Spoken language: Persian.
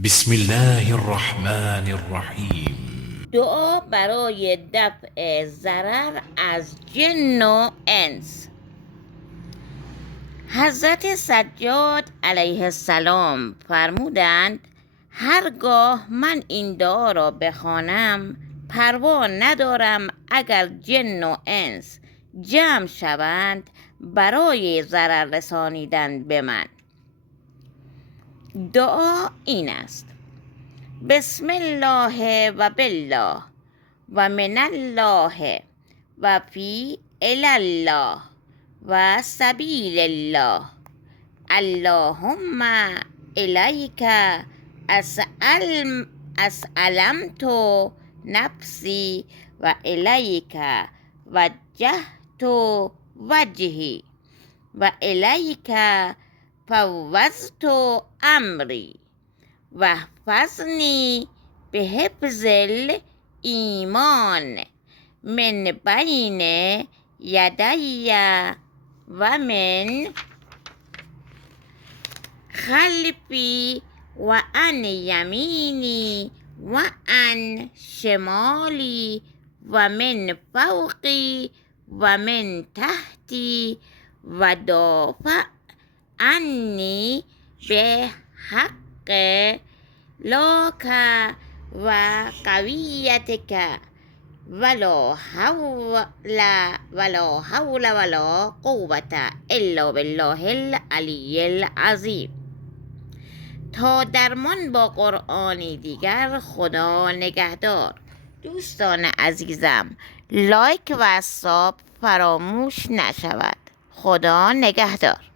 بسم الله الرحمن الرحیم. دعا برای دفع ضرر از جن و انس. حضرت سجاد علیه السلام فرمودند هرگاه من این دعا را بخوانم پروا ندارم اگر جن و انس جمع شوند برای ضرر رسانیدن به من. دعا این است: بسم الله و بالله و من الله و فی الله و سبیل الله. اللهم الیک اسلمت نفسی و الیک وجهت وجهی و الیک فوضت امری واحفظنی بحفظ الایمان من بین یدی و من خلفی و عن یمینی و عن شمالی و من فوقی و من تحتی و دافع عنی به حق لاک و قویتک ولا حول ولا قوة الا بالله العلی العظیم. تا درمان با قرآنی دیگر، خدا نگهدار. دوستان عزیزم، لایک و ساب فراموش نشود. خدا نگهدار.